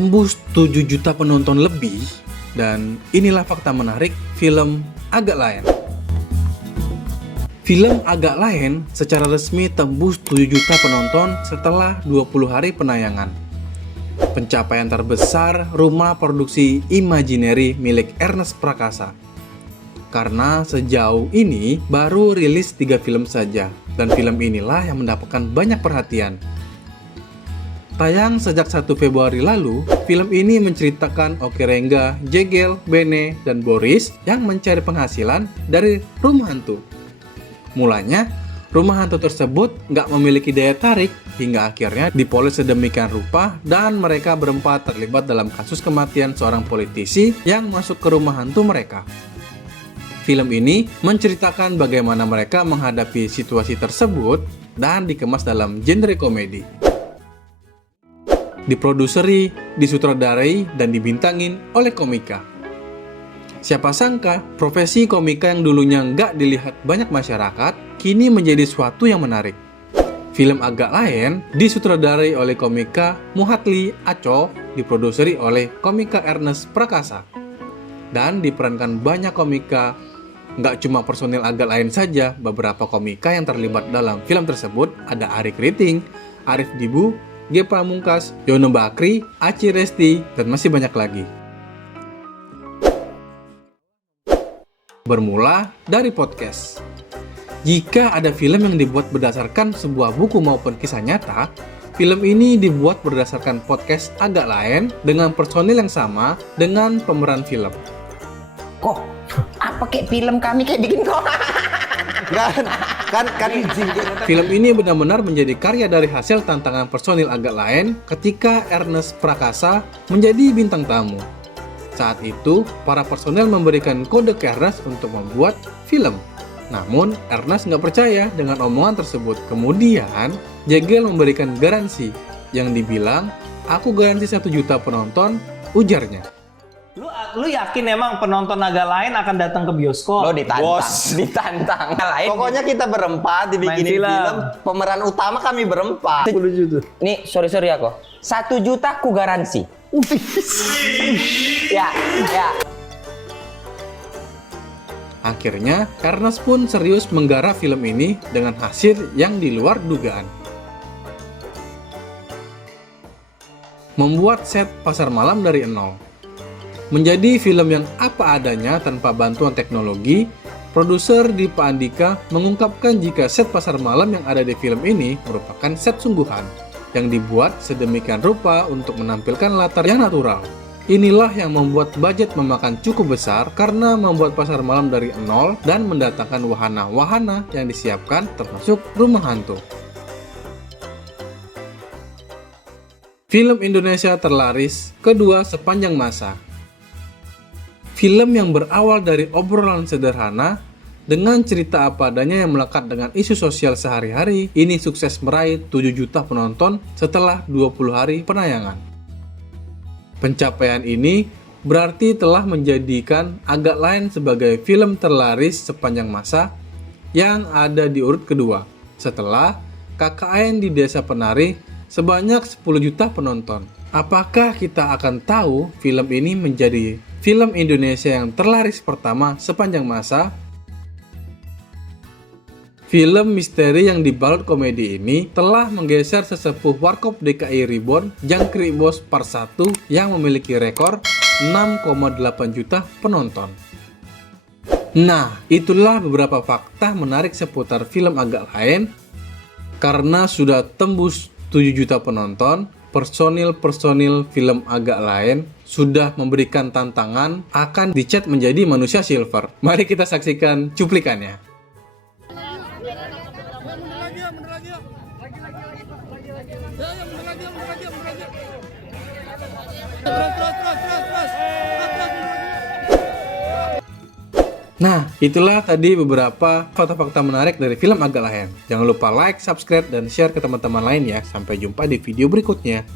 tembus 7 juta penonton lebih. Dan inilah fakta menarik film Agak Lain. Film Agak Lain secara resmi tembus 7 juta penonton setelah 20 hari penayangan. Pencapaian terbesar rumah produksi Imaginary milik Ernest Prakasa. Karena sejauh ini baru rilis 3 film saja, dan film inilah yang mendapatkan banyak perhatian. Tayang sejak 1 Februari lalu, film ini menceritakan Oke Rengga, Jegel, Bene, dan Boris yang mencari penghasilan dari rumah hantu. Mulanya, rumah hantu tersebut nggak memiliki daya tarik, hingga akhirnya dipoles sedemikian rupa dan mereka berempat terlibat dalam kasus kematian seorang politisi yang masuk ke rumah hantu mereka. Film ini menceritakan bagaimana mereka menghadapi situasi tersebut dan dikemas dalam genre komedi. Diproduseri, disutradarai, dan dibintangin oleh komika. Siapa sangka, profesi komika yang dulunya nggak dilihat banyak masyarakat, kini menjadi suatu yang menarik. Film Agak Lain disutradarai oleh komika Muhatli Aco, diproduseri oleh komika Ernest Prakasa. Dan diperankan banyak komika, nggak cuma personil Agak Lain saja, beberapa komika yang terlibat dalam film tersebut ada Arie Kriting, Arif Dibu, Ge Pamungkas, Yono Bakri, Aci Resti, dan masih banyak lagi. Bermula dari podcast. Jika ada film yang dibuat berdasarkan sebuah buku maupun kisah nyata, film ini dibuat berdasarkan podcast Agak Lain dengan personil yang sama dengan pemeran film. Kok apa kayak film kami kayak bikin kok? kan Film ini benar-benar menjadi karya dari hasil tantangan personil Agak Lain ketika Ernest Prakasa menjadi bintang tamu. Saat itu, para personel memberikan kode ke Ernest untuk membuat film. Namun, Ernest nggak percaya dengan omongan tersebut. Kemudian, Jegel memberikan garansi yang dibilang, "Aku garansi 1 juta penonton," ujarnya. Lu yakin emang penonton Agak Lain akan datang ke bioskop? Lo ditantang. Bos. Ditantang. Lain. Pokoknya kita berempat dibikinin Main film. film. Pemeran utama kami berempat. Nih, sorry ya kok. 1 juta ku garansi. Ya. Akhirnya, Ernest pun serius menggarap film ini dengan hasil yang di luar dugaan. Membuat set pasar malam dari nol. Menjadi film yang apa adanya tanpa bantuan teknologi, produser Dipa Andika mengungkapkan jika set pasar malam yang ada di film ini merupakan set sungguhan yang dibuat sedemikian rupa untuk menampilkan latar yang natural. Inilah yang membuat budget memakan cukup besar karena membuat pasar malam dari nol dan mendatangkan wahana-wahana yang disiapkan termasuk rumah hantu. Film Indonesia terlaris kedua sepanjang masa. Film yang berawal dari obrolan sederhana dengan cerita apa adanya yang melekat dengan isu sosial sehari-hari, ini sukses meraih 7 juta penonton setelah 20 hari penayangan. Pencapaian ini berarti telah menjadikan Agak Lain sebagai film terlaris sepanjang masa yang ada di urut kedua, setelah KKN di Desa Penari sebanyak 10 juta penonton. Apakah kita akan tahu film ini menjadi film Indonesia yang terlaris pertama sepanjang masa? Film misteri yang dibalut komedi ini telah menggeser sesepuh Warkop DKI Reborn, Jangkrik Bos Part 1 yang memiliki rekor 6,8 juta penonton. Nah, itulah beberapa fakta menarik seputar film Agak Lain. Karena sudah tembus 7 juta penonton, personil film Agak Lain sudah memberikan tantangan akan dicat menjadi manusia silver. Mari kita saksikan cuplikannya. Nah, itulah tadi beberapa fakta-fakta menarik dari film Agak Lain. Jangan lupa like, subscribe, dan share ke teman-teman lain ya. Sampai jumpa di video berikutnya.